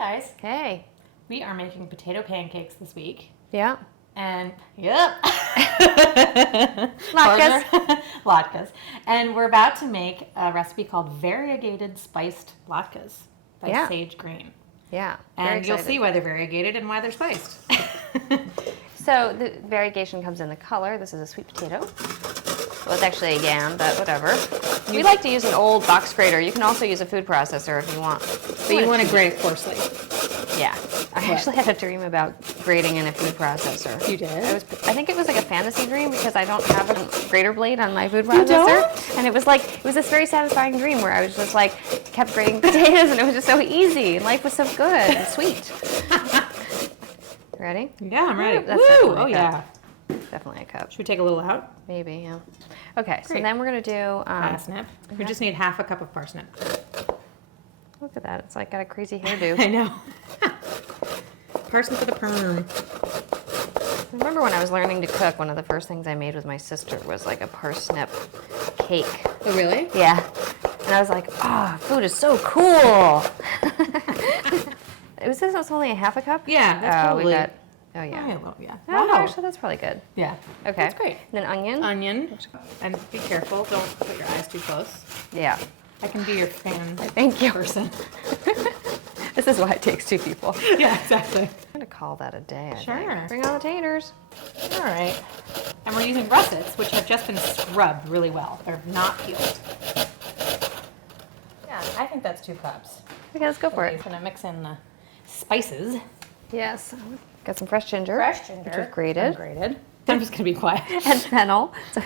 guys. Hey. We are making potato pancakes this week. Yeah. And, yep. Latkes. Latkes. And we're about to make a recipe called Variegated Spiced Latkes by Sage Green. Yeah. And you'll see why they're variegated and why they're spiced. So the variegation comes in the color. This is a sweet potato. Well, it's actually a yam, but whatever. We like to use an old box grater. You can also use a food processor if you want. But you want to grate it coarsely. Yeah. I actually had a dream about grating in a food processor. You did? I think it was like a fantasy dream because I don't have a grater blade on my food processor. And it was this very satisfying dream where I was just like, kept grating potatoes and it was just so easy. And life was so good and sweet. Ready? Yeah, I'm ready. That's Woo! Oh, yeah. Definitely a cup. Should we take a little out? Maybe, yeah. Okay, so Great. then we're going to do... parsnip. We just need half a cup of parsnip. Look at that. It's like got a crazy hairdo. I know. Parsnip for the perm. Remember when I was learning to cook, one of the first things I made with my sister was like a parsnip cake. Oh, really? Yeah. And I was like, food is so cool. This was only a half a cup? Yeah, that's probably... Oh, yeah. Yeah. Oh, Wow. actually, that's probably good. Yeah. Okay. That's great. And then onion. Onion. And be careful. Don't put your eyes too close. Yeah. I can be your fan. Thank you. Person. This is why it takes two people. Yeah, exactly. I'm going to call that a day, I Sure. think. Bring on the taters. All right. And we're using russets, which have just been scrubbed really well. They're not peeled. Yeah, I think that's 2 cups. Okay, let's go for it. I'm going to mix in the spices. Yes. Got some fresh ginger. Fresh ginger. Which we've grated. Grated. I'm just going to be quiet. And fennel. So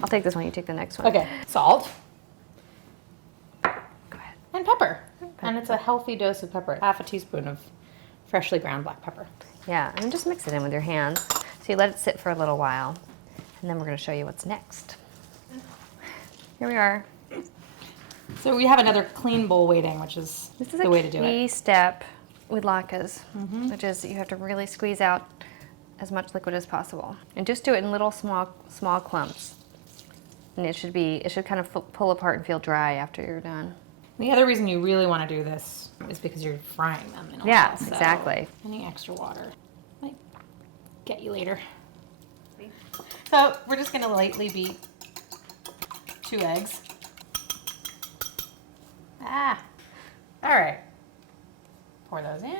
I'll take this one, you take the next one. Okay. Salt. Go ahead. And pepper. And it's a healthy dose of pepper. Half a teaspoon of freshly ground black pepper. Yeah, and just mix it in with your hands. So you let it sit for a little while. And then we're going to show you what's next. Here we are. So we have another clean bowl waiting, which is the way to do it. This is a key step with latkes, which is you have to really squeeze out as much liquid as possible. And just do it in little small clumps. And it should kind of pull apart and feel dry after you're done. The other reason you really want to do this is because you're frying them in oil. Yeah, so exactly. Any extra water might get you later. So we're just going to lightly beat 2 eggs. All right. Pour those in.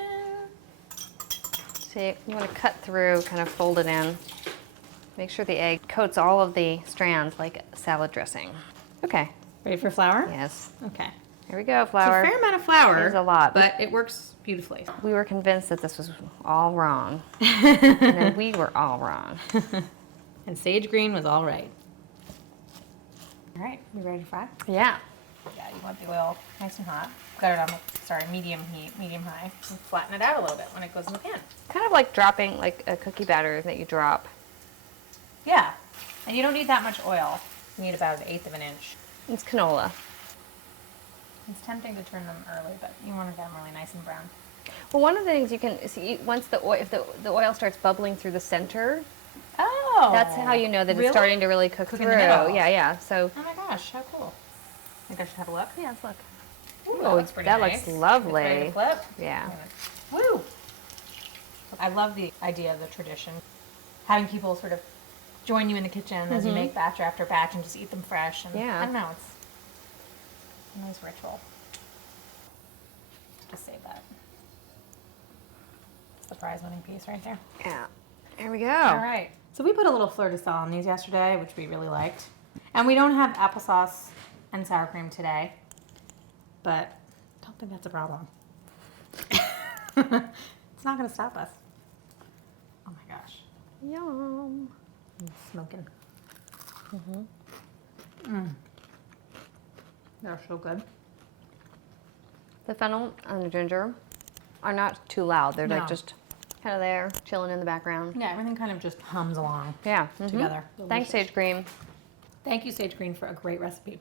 See, you want to cut through, kind of fold it in. Make sure the egg coats all of the strands like salad dressing. Okay. Ready for flour? Yes. Okay. Here we go, flour. It's a fair amount of flour. There's a lot. But it works beautifully. We were convinced that this was all wrong. And then we were all wrong. And Sage Green was all right. All right, we ready to fry? Yeah. Yeah, you want the oil nice and hot. Got it on, medium heat, medium high. And flatten it out a little bit when it goes in the pan. Kind of like dropping like a cookie batter that you drop. Yeah, and you don't need that much oil. You need about 1/8 of an inch. It's canola. It's tempting to turn them early, but you want to get them really nice and brown. Well, one of the things you can see, once if the oil starts bubbling through the center, that's how you know that it's starting to really cook through. Yeah. So. Oh my gosh, how cool! I think I should have a look. Yeah, let's look. Ooh, that looks pretty nice. Looks lovely. Ready to flip? Yeah. Woo! I love the idea of the tradition. Having people sort of join you in the kitchen as you make batch after batch and just eat them fresh. And Yeah. I don't know, it's a nice ritual. Just save that. It's the prize winning piece right there. Yeah. There we go. All right. So we put a little fleur de sel on these yesterday, which we really liked. And we don't have applesauce and sour cream today, but I don't think that's a problem. It's not going to stop us. Oh my gosh. Yum. I'm smoking. They're so good. The fennel and the ginger are not too loud. They're No. like just kind of there, chilling in the background. Yeah, everything kind of just hums along Yeah. together. Thanks, Delicious. Sage Green. Thank you, Sage Green, for a great recipe.